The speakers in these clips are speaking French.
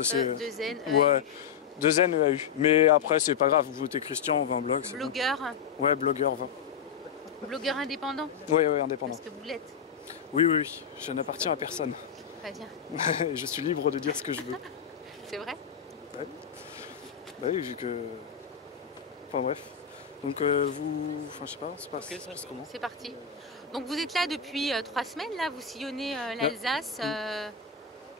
2N, Ouais, 2N EAU. Mais après, c'est pas grave, vous votez Christian, on va un blog. blogueur, Bon. Ouais, blogueur, va. blogueur indépendant? Ouais, ouais, indépendant. Parce que vous l'êtes. Oui, oui, oui, je n'appartiens à personne. Très bien. Je suis libre de dire ce que je veux. C'est vrai? Ouais. Bah oui, vu que... Enfin bref. Donc vous... Enfin je sais pas, c'est pas Ok, ça c'est comment. C'est parti. Donc vous êtes là depuis 3 semaines, là, vous sillonnez l'Alsace.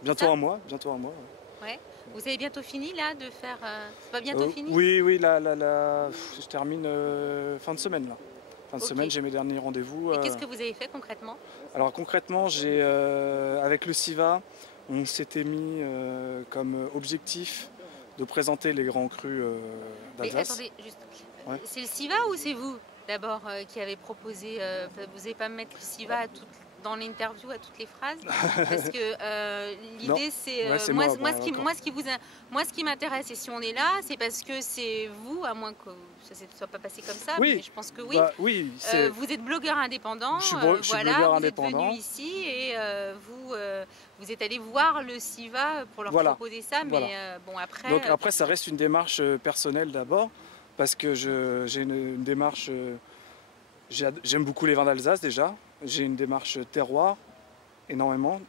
Bientôt un mois, bientôt un mois. Ouais. Ouais. Vous avez bientôt fini là de faire... C'est pas bientôt fini? Oui, oui, je termine fin de semaine là. Fin de semaine, j'ai mes derniers rendez-vous. Et qu'est-ce que vous avez fait concrètement? Alors concrètement, avec le CIVA, on s'était mis comme objectif de présenter les grands crus Mais d'Alsace. attendez, juste. Ouais. C'est le CIVA ou c'est vous d'abord qui avez proposé vous n'allez pas mettre le CIVA dans l'interview à toutes les phrases parce que l'idée c'est ouais, moi, moi, moi ce qui m'intéresse et si on est là c'est parce que c'est vous, à moins que ça ne soit pas passé comme ça, oui. Mais je pense que oui. Bah, oui vous êtes blogueur indépendant, je suis voilà, blogueur vous indépendant. êtes venu ici et vous êtes allé voir le CIVA pour leur proposer ça, mais bon après. Donc après ça reste une démarche personnelle d'abord parce que j'ai une démarche. J'aime beaucoup les vins d'Alsace déjà. J'ai une démarche terroir, énormément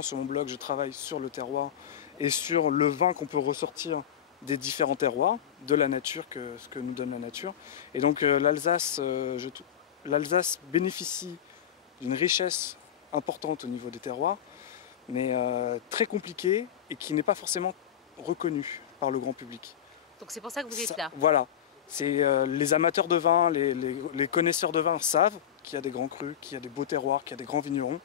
sur mon blog. Je travaille sur le terroir et sur le vin qu'on peut ressortir des différents terroirs, de la nature, ce que nous donne la nature. Et donc l'Alsace bénéficie d'une richesse importante au niveau des terroirs, mais très compliquée et qui n'est pas forcément reconnue par le grand public. Donc c'est pour ça que vous êtes là. Voilà. Les amateurs de vin, les connaisseurs de vin savent qu'il y a des grands crus, qu'il y a des beaux terroirs, qu'il y a des grands vignerons.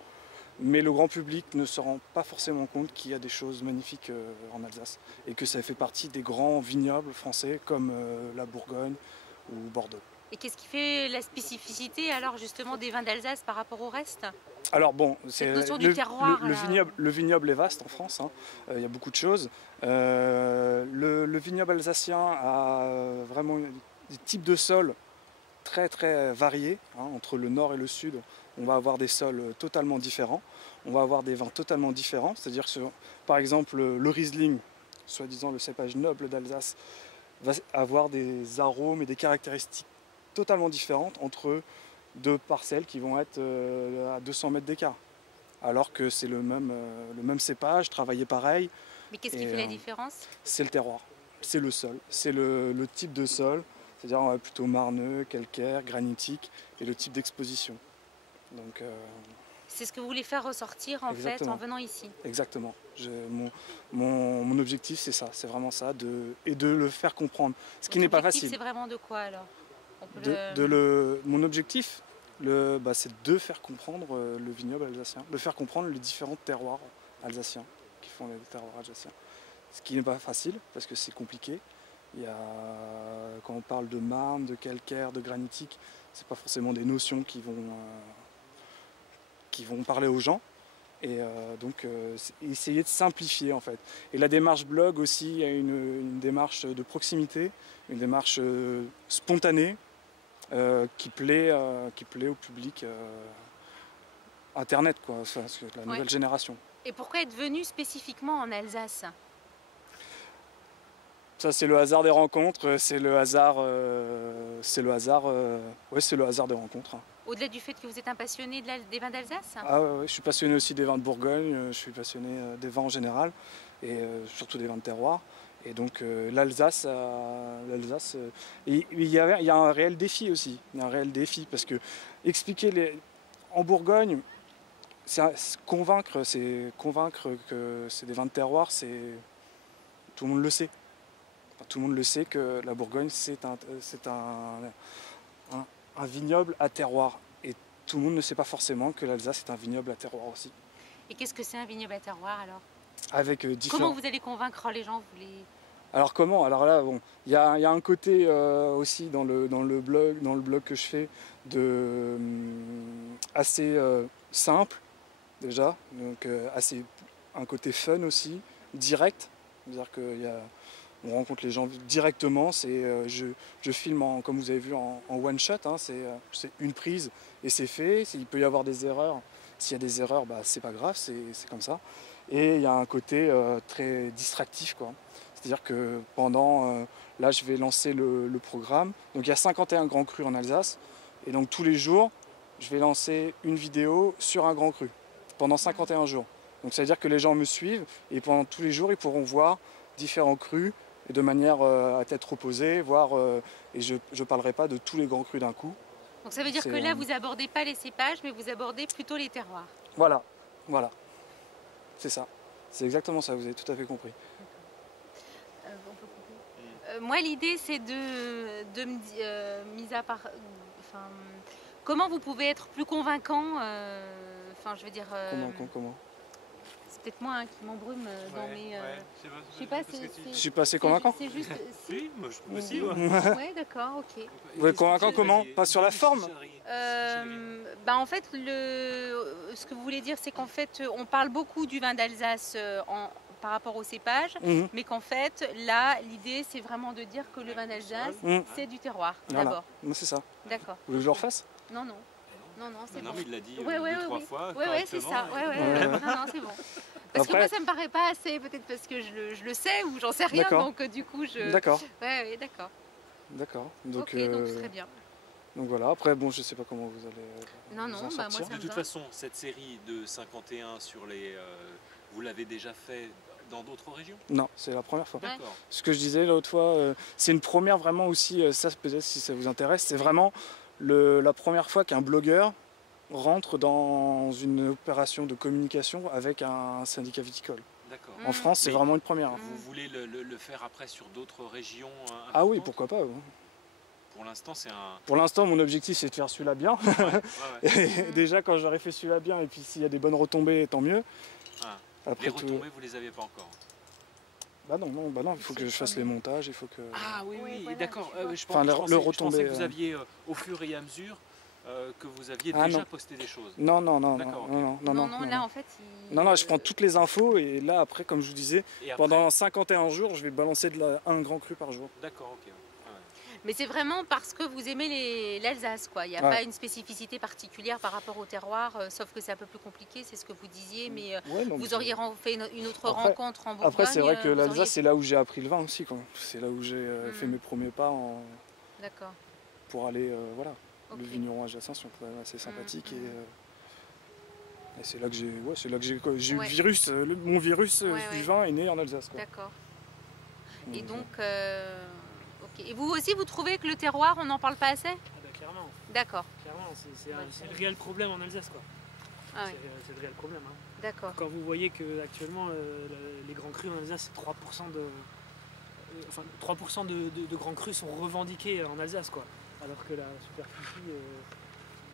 Mais le grand public ne se rend pas forcément compte qu'il y a des choses magnifiques en Alsace. Et que ça fait partie des grands vignobles français comme la Bourgogne ou Bordeaux. Et qu'est-ce qui fait la spécificité alors justement des vins d'Alsace par rapport au reste? Alors bon, le vignoble est vaste en France, hein. Il y a beaucoup de choses. Le vignoble alsacien a vraiment des types de sols très très variés, hein, entre le nord et le sud. On va avoir des sols totalement différents, on va avoir des vins totalement différents, c'est-à-dire que par exemple le Riesling, soi-disant le cépage noble d'Alsace, va avoir des arômes et des caractéristiques totalement différentes entre deux parcelles qui vont être à 200 mètres d'écart. Alors que c'est le même cépage, travaillé pareil. Mais qu'est-ce qui fait la différence? C'est le terroir, c'est le sol, c'est le type de sol, c'est-à-dire plutôt marneux, calcaire, granitique, et le type d'exposition. Donc, c'est ce que vous voulez faire ressortir en fait en venant ici. Exactement. Mon objectif c'est ça, c'est vraiment ça, et de le faire comprendre. Ce qui n'est pas facile. C'est vraiment de quoi alors? Mon objectif, c'est de faire comprendre le vignoble alsacien, de faire comprendre les différents terroirs alsaciens qui font les terroirs alsaciens. Ce qui n'est pas facile parce que c'est compliqué. Quand on parle de marne, de calcaire, de granitique, c'est pas forcément des notions qui vont parler aux gens. Et donc essayer de simplifier en fait. Et la démarche blog aussi, il y a une démarche de proximité, une démarche spontanée qui plaît au public internet, quoi, la nouvelle génération. Et pourquoi être venu spécifiquement en Alsace? Ça c'est le hasard des rencontres, c'est le hasard des rencontres. Au-delà du fait que vous êtes un passionné des vins d'Alsace? Ah ouais, je suis passionné aussi des vins de Bourgogne, je suis passionné des vins en général, et surtout des vins de terroir. Et donc l'Alsace, il y a un réel défi aussi, parce que expliquer en Bourgogne, convaincre que c'est des vins de terroir, tout le monde le sait. Enfin, tout le monde le sait que la Bourgogne c'est un vignoble à terroir. Et tout le monde ne sait pas forcément que l'Alsace est un vignoble à terroir aussi. Et qu'est-ce que c'est un vignoble à terroir alors? Comment vous allez convaincre les gens? Alors comment? Alors là, bon, il y a un côté aussi dans le blog que je fais assez simple déjà, donc un côté fun aussi, direct, c'est-à-dire qu'on rencontre les gens directement. Je filme comme vous avez vu en one shot, hein, c'est une prise et c'est fait. Il peut y avoir des erreurs. S'il y a des erreurs, c'est pas grave, c'est comme ça. et il y a un côté très distractif, quoi. C'est-à-dire que pendant, là je vais lancer le programme, donc il y a 51 grands crus en Alsace, et donc tous les jours, je vais lancer une vidéo sur un grand cru, pendant 51 jours. Donc ça veut dire que les gens me suivent, et pendant tous les jours, ils pourront voir différents crus, et de manière à tête reposée, voir, et je ne parlerai pas de tous les grands crus d'un coup. Donc ça veut dire que là, vous abordez pas les cépages, mais vous abordez plutôt les terroirs. Voilà, voilà. C'est ça. C'est exactement ça, vous avez tout à fait compris. Moi, l'idée, c'est de me dire, mis à part, comment vous pouvez être plus convaincant, je veux dire... Comment C'est peut-être moi qui m'embrume dans mes... je sais pas, je suis pas assez convaincant. C'est juste... Si, moi je trouve aussi. Ouais, d'accord, ok. Vous êtes convaincant comment? Pas sur la forme? En fait, ce que vous voulez dire, c'est qu'en fait, on parle beaucoup du vin d'Alsace par rapport au cépage, mais qu'en fait, là, l'idée, c'est vraiment de dire que le vin d'Alsace, c'est du terroir, d'abord. C'est ça. D'accord. Vous voulez que je le refasse? Non, c'est bon. Mais il l'a dit Oui, 2-3 fois. Oui, c'est ça. Non, c'est bon. Parce que moi, ça me paraît pas assez, peut-être parce que je le sais ou j'en sais rien, donc du coup, je... D'accord. Oui, d'accord. D'accord. Donc ce serait bien. Donc voilà, après, bon, je sais pas comment vous allez moi, ça me De toute façon, cette série de 51 sur les... vous l'avez déjà fait dans d'autres régions? Non, c'est la première fois. D'accord. Ce que je disais l'autre fois, c'est une première vraiment aussi, ça peut-être si ça vous intéresse, c'est vraiment la première fois qu'un blogueur rentre dans une opération de communication avec un syndicat viticole. D'accord. En France, c'est vraiment une première. Vous voulez le faire après sur d'autres régions importantes? Ah oui, pourquoi pas. Pour l'instant, c'est un... Pour l'instant, mon objectif, c'est de faire celui-là bien. Et déjà, quand j'aurai fait celui-là bien, et puis s'il y a des bonnes retombées, tant mieux. Après les retombées, vous les avez pas encore? Bah non, il faut que je fasse les montages, il faut que... Ah oui, voilà, d'accord. Je pensais que vous aviez, au fur et à mesure, que vous aviez déjà posté des choses. Non, là, en fait, Non, je prends toutes les infos, et là, après, comme je vous disais, pendant 51 jours, je vais balancer un grand cru par jour. D'accord, ok. Mais c'est vraiment parce que vous aimez l'Alsace, quoi. Il n'y a pas une spécificité particulière par rapport au terroir, sauf que c'est un peu plus compliqué, c'est ce que vous disiez, mais vous auriez fait une autre rencontre en Bourgogne. Après, c'est vrai que l'Alsace, c'est là où j'ai appris le vin aussi, quoi. C'est là où j'ai fait mes premiers pas pour aller, le vigneron adjacent, sont quand même assez sympathiques, et c'est là que j'ai eu le virus, mon virus du vin est né en Alsace, quoi. D'accord. Et donc... Et vous aussi, vous trouvez que le terroir, on n'en parle pas assez? Clairement. D'accord. Clairement, c'est le réel problème en Alsace, quoi. C'est le réel problème. Hein. D'accord. Quand vous voyez qu'actuellement, les grands crus en Alsace, c'est 3% de grands crus sont revendiqués en Alsace, quoi. Alors que la superficie